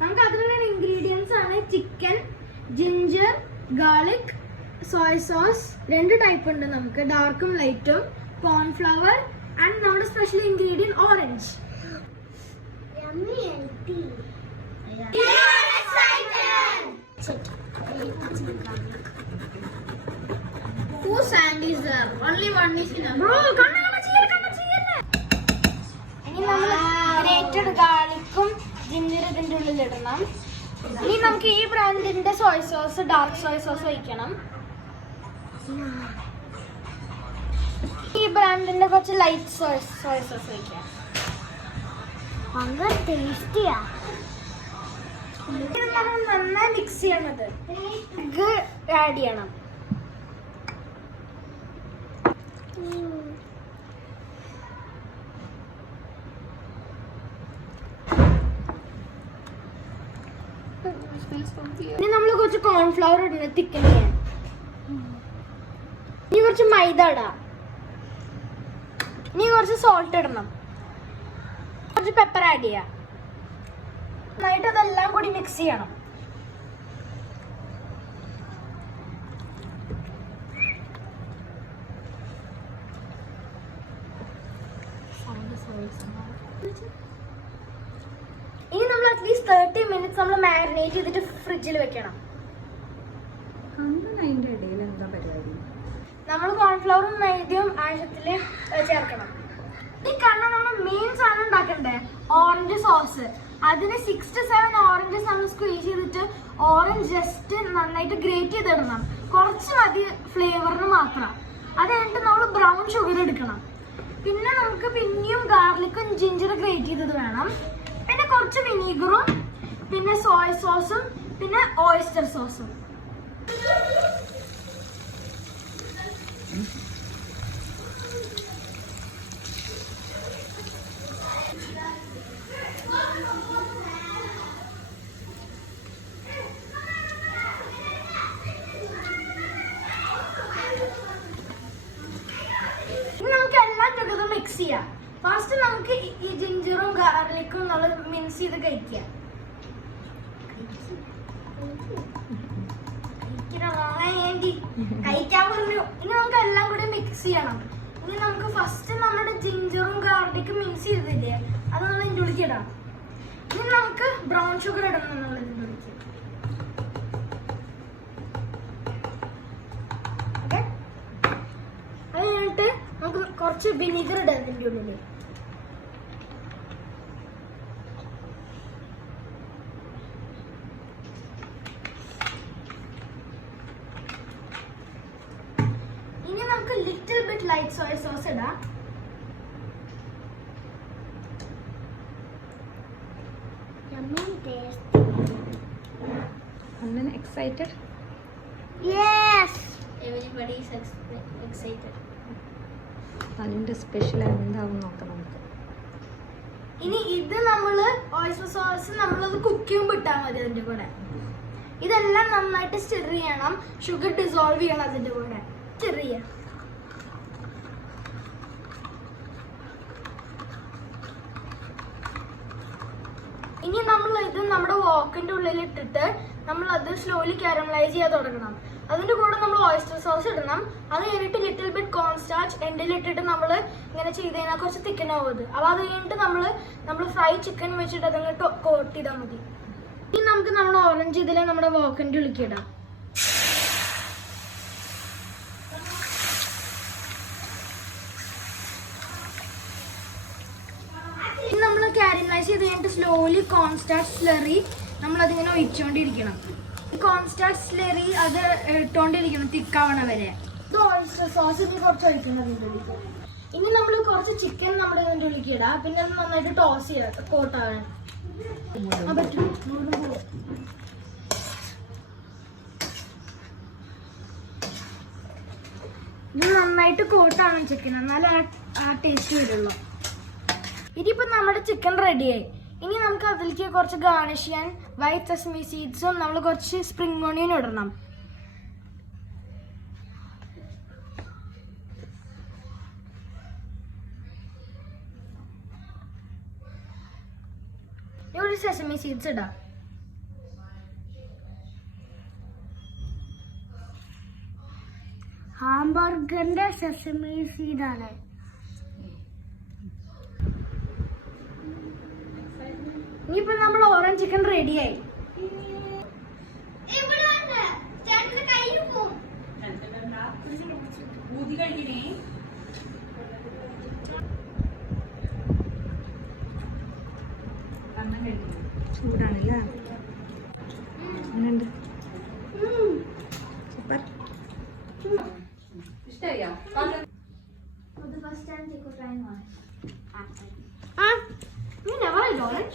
നമുക്ക് അതിനുള്ള ഇൻഗ്രീഡിയൻസ് ആണ് chicken, ginger, garlic, soya sauce, 2 type ഉണ്ട് നമുക്ക്, ഡാർക്കും ലൈറ്റും, കോൺഫ്ലവർ ആൻഡ് നമ്മുടെ special ingredient orange. Two sand is there. Only one is enough. Bro, ഇനി നമ്മൾ ഗ്രേറ്റഡ് ഗാർലിക്കും ജിഞ്ചർ ഇതിന്റെ ഉള്ളിൽ ഇടണം. ഇനി നമുക്ക് ഈ ബ്രാൻഡിന്റെ soya sauce, dark soya sauce ഒഴിക്കണം. ഈ ബ്രാൻഡിന്റെ കുറച്ച് ലൈറ്റ് സോയ സോസ് ഒഴിക്കാം. ടേസ്റ്റിയാ. നമ്മൾ നന്നായി മിക്സ് ചെയ്യണത്. എഗ് ആഡ് ചെയ്യണം. ഇനി നമ്മൾ കുറച്ച് കോൺഫ്ലവർ ഇടണം തിക്കൻ ചെയ്യാൻ. ഇനി കുറച്ച് മൈദ ഇടാം. ഇനി കുറച്ച് സോൾട്ട് ഇടണം. കുറച്ച് പെപ്പർ ആഡ് ചെയ്യാം. നന്നായിട്ട് അതെല്ലാം കൂടി മിക്സ് ചെയ്യണം. ഇനി നമ്മൾ അറ്റ്ലീസ്റ്റ് 30 മിനിറ്റ്സ് നമ്മൾ മാരിനേറ്റ് ചെയ്തിട്ട് ഫ്രിഡ്ജിൽ വെക്കണം. നമ്മൾ കോൺഫ്ലവറും മൈദയും ആവശ്യത്തില് ചേർക്കണം. ഈ കാരണം നമ്മൾ മെയിൻ സാധനം ഉണ്ടാക്കണ്ടേ, ഓറഞ്ച് സോസ്. അതിന് 6 to 7 ഓറഞ്ചസ് നമ്മൾ സ്ക്വീസ് ചെയ്തിട്ട് ഓറഞ്ച് ജസ്റ്റ് നന്നായിട്ട് ഗ്രേറ്റ് ചെയ്തിടണം. കുറച്ച് മതി ഫ്ലേവറിന് മാത്രം. അത് കഴിഞ്ഞിട്ട് നമ്മൾ ബ്രൗൺ ഷുഗർ എടുക്കണം. പിന്നെ നമുക്ക് പിന്നെയും ഗാർലിക്കും ജിഞ്ചർ ഗ്രേറ്റ് ചെയ്തത് വേണം. പിന്നെ കുറച്ച് വിനീഗറും പിന്നെ സോയ സോസും പിന്നെ ഓയിസ്റ്റർ സോസും. നമുക്ക് എല്ലാം ടുഗദർ മിക്സ് ചെയ്യാം. ഫസ്റ്റ് നമുക്ക് ഈ ജിഞ്ചറും ഗാർലിക്കും നമ്മൾ മിക്സ് ചെയ്ത് കഴിക്കാം. കഴിക്കാൻ പറഞ്ഞു. ഇനി നമുക്ക് എല്ലാം കൂടി മിക്സ് ചെയ്യണം. ഇനി നമുക്ക് ഫസ്റ്റ് നമ്മുടെ ജിഞ്ചറും ഗാർലിക്കും മിക്സ് ചെയ്തില്ലേ, അത് നമ്മൾ ഇതിൻ്റെ ഉള്ളിലേക്ക് ഇടാം. ഇനി നമുക്ക് ബ്രൗൺ ഷുഗർ ഇടണം നമ്മൾ ഇതിൻ്റെ ഉള്ളിലേക്ക്. ഓക്കെ, അത് കഴിഞ്ഞിട്ട് നമുക്ക് കുറച്ച് വിനീഗർ ഇടാം ഇതിൻ്റെ ഉള്ളിൽ. ഇനി നമുക്ക് little bit light soya sauce ഇടാം. Excited? Yes. Everybody is excited. അതിന്റെ സ്പെഷ്യൽ എന്താവും നോക്കാം നമുക്ക്. ഇനി ഇത് നമ്മള് ഓയിസ്റ്റർ സോസ് നമ്മളത് കുക്കിംഗ് ഇട്ടാൽ മതി അതിന്റെ കൂടെ. ഇതെല്ലാം നന്നായിട്ട് സ്റ്റിർ ചെയ്യണം. ഷുഗർ ഡിസോൾവ് ചെയ്യണം അതിന്റെ കൂടെ. സ്റ്റിർ ചെയ്യാം. ഇനി നമ്മൾ ഇത് നമ്മുടെ വോക്കിന്റെ ഉള്ളിൽ ഇട്ടിട്ട് നമ്മൾ അത് സ്ലോലി കാരമലൈസ് ചെയ്യാൻ തുടങ്ങണം. അതിന്റെ കൂടെ നമ്മൾ ഓയിസ്റ്റർ സോസ് ഇടണം. അത് കഴിഞ്ഞിട്ട് ലിറ്റിൽ ബിറ്റ് കോൺ സ്റ്റാർച്ച് എൻഡിൽ ഇട്ടിട്ട് നമ്മൾ ഇങ്ങനെ ചെയ്ത് കഴിഞ്ഞാൽ കുറച്ച് തിക്കൻ ആവുന്നത്. അപ്പോൾ അത് കഴിഞ്ഞിട്ട് നമ്മൾ ഫ്രൈ ചിക്കൻ വെച്ചിട്ട് അതങ്ങോട്ട് കോട്ട് ചെയ്താൽ മതി. ഇനി നമുക്ക് നമ്മുടെ ഓറഞ്ച് ഇതിലെ നമ്മുടെ വോക്കിന്റെ ഉള്ളിലേക്ക് ഇടാം. ഇനി നമ്മൾ കാരമലൈസ് ചെയ്ത് കഴിഞ്ഞിട്ട് സ്ലോലി കോൺ സ്റ്റാർച്ച് സ്ലറി നമ്മളതിങ്ങനെ ഒഴിച്ചുകൊണ്ടിരിക്കണം. കോൺസ്റ്റാർച്ച് സ്ലറി അത് ഇട്ടുകൊണ്ടിരിക്കണം തിക്കാവണ വരെ. ഇത് ഓയിസ്റ്റർ സോസ് ഇനി കുറച്ച് ഒഴിക്കണം അതിൻ്റെ ഉള്ളിലേക്ക്. ഇനി നമ്മൾ കുറച്ച് ചിക്കൻ നമ്മുടെ ഇതിൻ്റെ ഉള്ളിലേക്ക് ഇടാം. പിന്നെ അത് നന്നായിട്ട് ടോസ് ചെയ്യാം കോട്ടാവാൻ പറ്റും. ഇത് നന്നായിട്ട് കോട്ടാണ് ചിക്കൻ, എന്നാലേ ആ ടേസ്റ്റ് വരുള്ളൂ. ഇതിപ്പോൾ നമ്മുടെ ചിക്കൻ റെഡിയായി. ഇനി നമുക്ക് അതിലേക്ക് കുറച്ച് ഗാർണിഷ് ചെയ്യാൻ വൈറ്റ് സെസമി സീഡ്സും നമ്മൾ കുറച്ച് സ്പ്രിംഗ് ഓണിയനും ഇടണം. ഒരു സെസമി സീഡ്സ് ഇടാം. ഹാംബർഗറിന്റെ സെസമി സീഡാണ്. ഇനിയിപ്പോ നമ്മൾ ഓറഞ്ച് ചിക്കൻ റെഡിയായി. ചൂടാണല്ലേ? അങ്ങനെയുണ്ട്. Super. You never had orange?